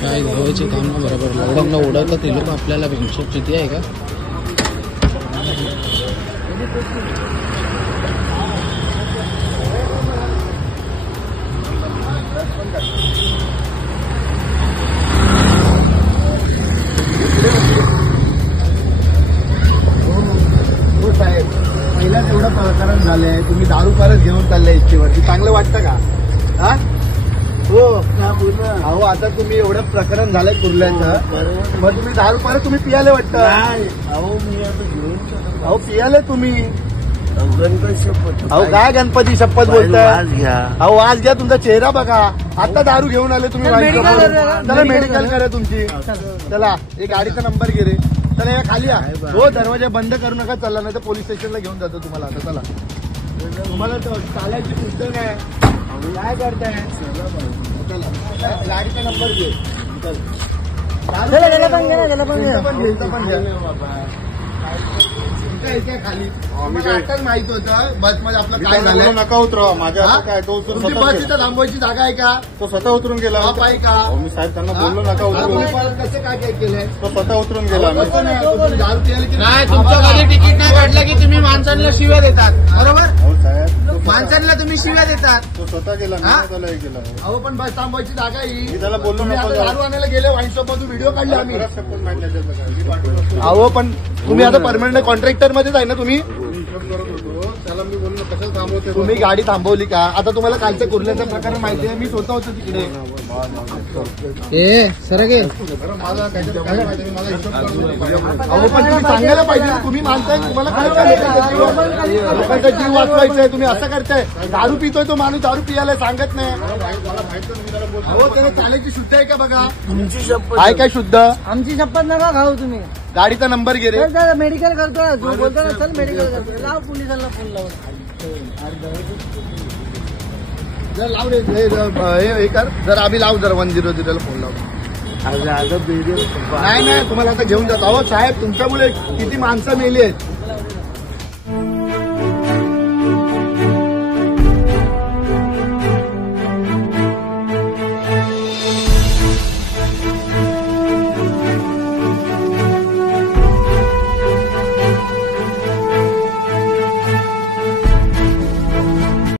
काय घ्यायचे काम ना बरोबर लवडांना उडवतात ते लोक आपल्याला भीमशोप किती आहे का पहिला तेवढं प्रकरण झालंय तुम्ही दारू परत घेऊन चाललाय इच्छेवरती चांगलं वाटतं का हा हो अहो आता तुम्ही एवढं प्रकरण झालंय कुर्ल्याचं मग तुम्ही दारू परत तुम्ही पियाले वाटतं अहो मी आता घेऊन अहो पियाले तुम्ही अहो काय गणपती शपथ बोलताय अहो आज घ्या तुमचा चेहरा बघा आता दारू घेऊन आले तुम्ही चला मेडिकल करा तुमची चला एक गाडीचा नंबर घे रे चला या खाली या हो दरवाजा बंद करू नका चला नाही तर पोलीस स्टेशनला घेऊन जातो तुम्हाला आता चला तुम्हाला चालायची सुद्धा नाही काय करताय चला गाडीचा नंबर घे खाली आताच माहित होतं बस मध्ये आपलं काय झालं नका उतरवा माझ्या काय तो बस इथं थांबवायची जागा आहे का तो स्वतः उतरून गेला आहे का मी साहेब त्यांना बोललो नका उतरून कसं काय काय केलंय तो स्वतः उतरून गेला नाही तुमच्या घरी तिकीट नाही काढलं की तुम्ही माणसांना शिव्या देतात बरोबर माणसांना तुम्ही शिव्या देतात तो स्वतः गेला त्याला गेला अहो पण बस थांबवायची जागा ही त्याला बोललो नका दारू आणायला गेले वाईन शॉप मधून व्हिडिओ काढले आम्ही अहो पण तुम्ही आता परमनंट कॉन्ट्रॅक्टर मध्येच आहे ना तुम्ही त्याला मी बोललो कशाला थांबवते तुम्ही गाडी थांबवली का आता तुम्हाला कालच्या कुर्ल्याचं प्रकरण माहिती आहे मी स्वतः होतो तिकडे सर गे अहो पण तुम्ही सांगायला पाहिजे तुम्ही मानताय तुम्हाला काय लोकांचा जीव वाचवायचा आहे तुम्ही असं करताय दारू पितोय तो माणूस दारू पियाला सांगत नाही अहो त्याला चालायची शुद्ध आहे का बघा तुमची शपथ आहे काय शुद्ध आमची शपथ नका खाऊ तुम्ही गाडीचा नंबर घे रे मेडिकल करतो जो बोलतो ना चल मेडिकल करतो लाव पोलिसांना फोन लावून जर लाव रे हे कर जर आम्ही लाव जर 100 ला फोन लाव नाही तुम्हाला आता घेऊन जातो अहो साहेब तुमच्यामुळे किती माणसं मेली आहेत